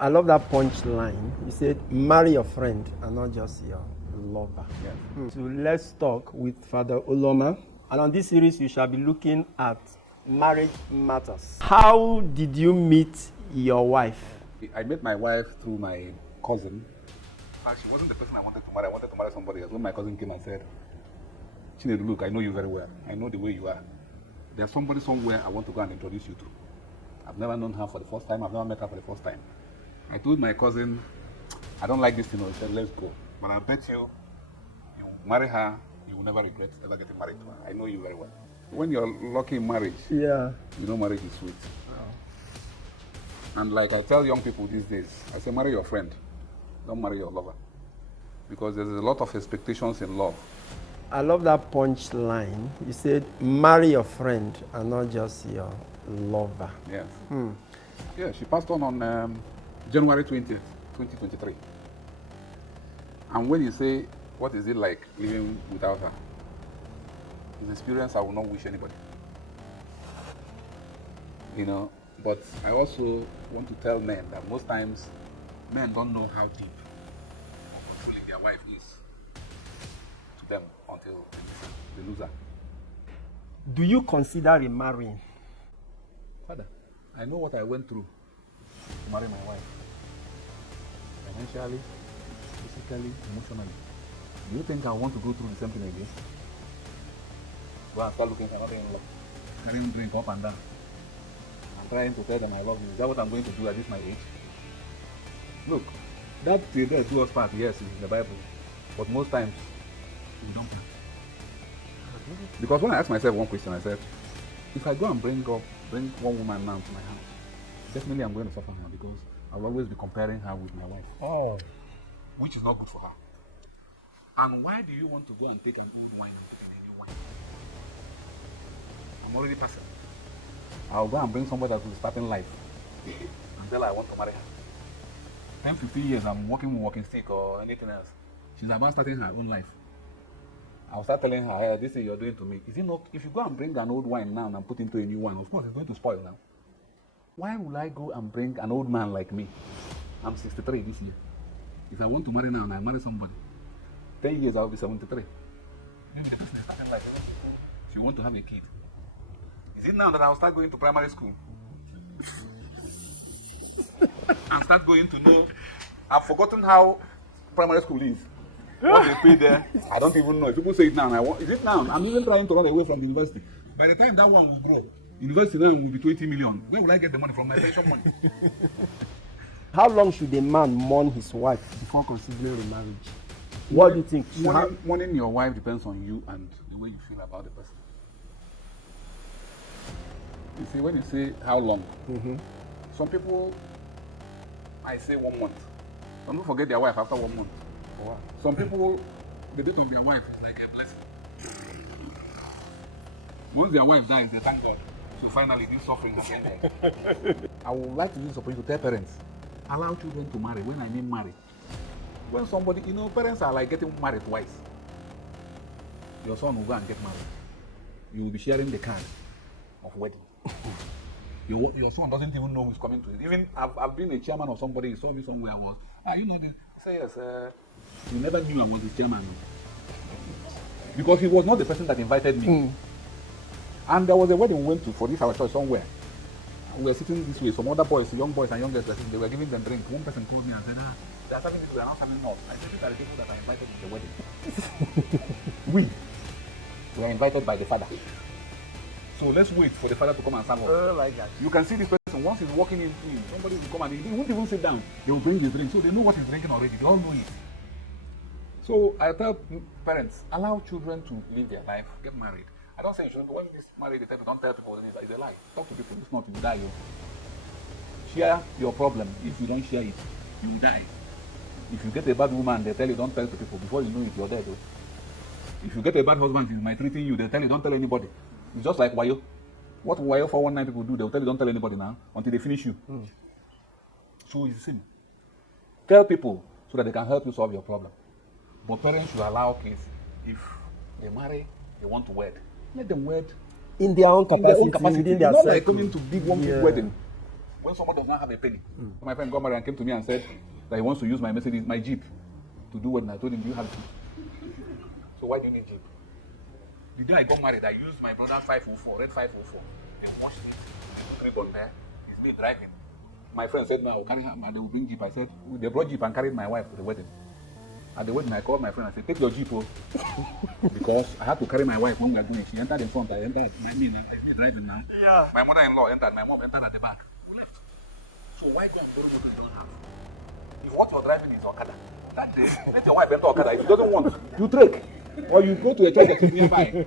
I love that punchline. You said, marry your friend and not just your lover. Yes. So let's talk with Father Oluoma. And on this series, we shall be looking at marriage matters. How did you meet your wife? I met my wife through my cousin. She wasn't the person I wanted to marry. I wanted to marry somebody else. When my cousin came and said, Chinedu, look, I know you very well. I know the way you are. There's somebody somewhere I want to go and introduce you to. I've never known her for the first time. I've never met her for the first time. I told my cousin, I don't like this thing. He said, let's go. But I bet you marry her, you will never regret ever getting married to her. I know you very well. When you're lucky in marriage, you know marriage is sweet. Wow. And like I tell young people these days, I say marry your friend, don't marry your lover. Because there's a lot of expectations in love. I love that punchline. You said, marry your friend and not just your lover. Yes. Yeah, she passed on January 20th, 2023. And when you say, what is it like living without her? It's an experience I will not wish anybody. You know, but I also want to tell men that most times, men don't know how deep or controlling their wife is to them until they lose her. Do you consider remarrying? Father, I know what I went through to marry my wife. Financially, physically, emotionally. Do you think I want to go through the same thing again? Go and start looking for another in-law, carrying drink up and down. I'm trying to tell them I love you. Is that what I'm going to do at this my age? Look, that till there do us part, yes, in the Bible. But most times, we don't part. Because when I asked myself one question, I said, if I go and bring one woman now to my house, definitely I'm going to suffer her because I'll always be comparing her with my wife. Oh. Which is not good for her. And why do you want to go and take an old wine and put in a new wine? I'm already passing. I'll go and bring somebody that will start in life until I want to marry her. 10, 15 years, I'm working with walking stick or anything else. She's about starting her own life. I'll start telling her, hey, this thing you're doing to me. Is it not, if you go and bring an old wine now and put into a new one, of course it's going to spoil now. Why will I go and bring an old man like me? I'm 63 this year. If I want to marry now and I marry somebody, 10 years I'll be 73. Maybe the person is starting life. If you want to have a kid, is it now that I'll start going to primary school? And start going to know, I've forgotten how primary school is. What they pay there, I don't even know. People say it now. Is it now? I'm even trying to run away from the university. By the time that one will grow, university then will be 20 million. Where will I get the money from? My pension money. How long should a man mourn his wife before considering remarriage? What do you think? Mourning your wife depends on you and the way you feel about the person. You see, when you say how long, some people, I say 1 month. Some people forget their wife after 1 month. Wow. Some people, the death of their wife is like a blessing. Once their wife dies, they thank God. So finally, this suffering is ended. I would like to use this opportunity to tell parents, allow children to marry. When I mean marry, when somebody, you know, parents are like getting married twice. Your son will go and get married. You will be sharing the card of wedding. Your son doesn't even know who's coming to it. Even I've been a chairman of somebody, he saw me somewhere. I was, you know this. He said, yes, you never knew I was his chairman. Because he was not the person that invited me. And there was a wedding we went to for this our church somewhere. We were sitting this way. Some other boys, young boys and young girls, they were giving them drink. One person called me and said, they are serving this, we are not serving us. I said, these are the people that are invited to the wedding. We are invited by the father. So let's wait for the father to come and serve us. Oh my God. You can see this person, once he's walking in, somebody will come and he won't even sit down. They will bring his drink. So they know what he's drinking already. They all know it. So I tell parents, allow children to live their life, get married. I don't say you shouldn't, when you marry, don't tell people this is a lie. Talk to people, it's not, you die. Share your problem. If you don't share it, you will die. If you get a bad woman, they tell you don't tell to people. Before you know it, you're dead. If you get a bad husband, he's maltreating you, they tell you don't tell anybody. It's just like Wayo. What Wayo 419 people do, they'll tell you don't tell anybody now until they finish you. So it's the same. Tell people so that they can help you solve your problem. But parents should allow kids, if they marry, they want to wed, let them wed in their own capacity, within their not like coming to big wedding. when someone does not have a penny. My friend got married and came to me and said that he wants to use my Mercedes, my Jeep, to do wedding. I told him, do you have Jeep? So why do you need Jeep? The day I got married, I used my brother's 504, red 504, and washed it. Three on there. He's been driving. My friend said, no, I'll carry her, and they will bring Jeep. I said, they brought Jeep and carried my wife to the wedding. At the wedding, I called my friend and said, take your Jeep, because I had to carry my wife when we were doing it. She entered in front, I entered, I mean, I'm driving now. Yeah. My mother-in-law entered, my mom entered at the back. We left. So why go and borrow what you don't have? If what you're driving is Okada, that day, let your wife enter Okada. If she doesn't want, you trek. Or you go to a church that's nearby.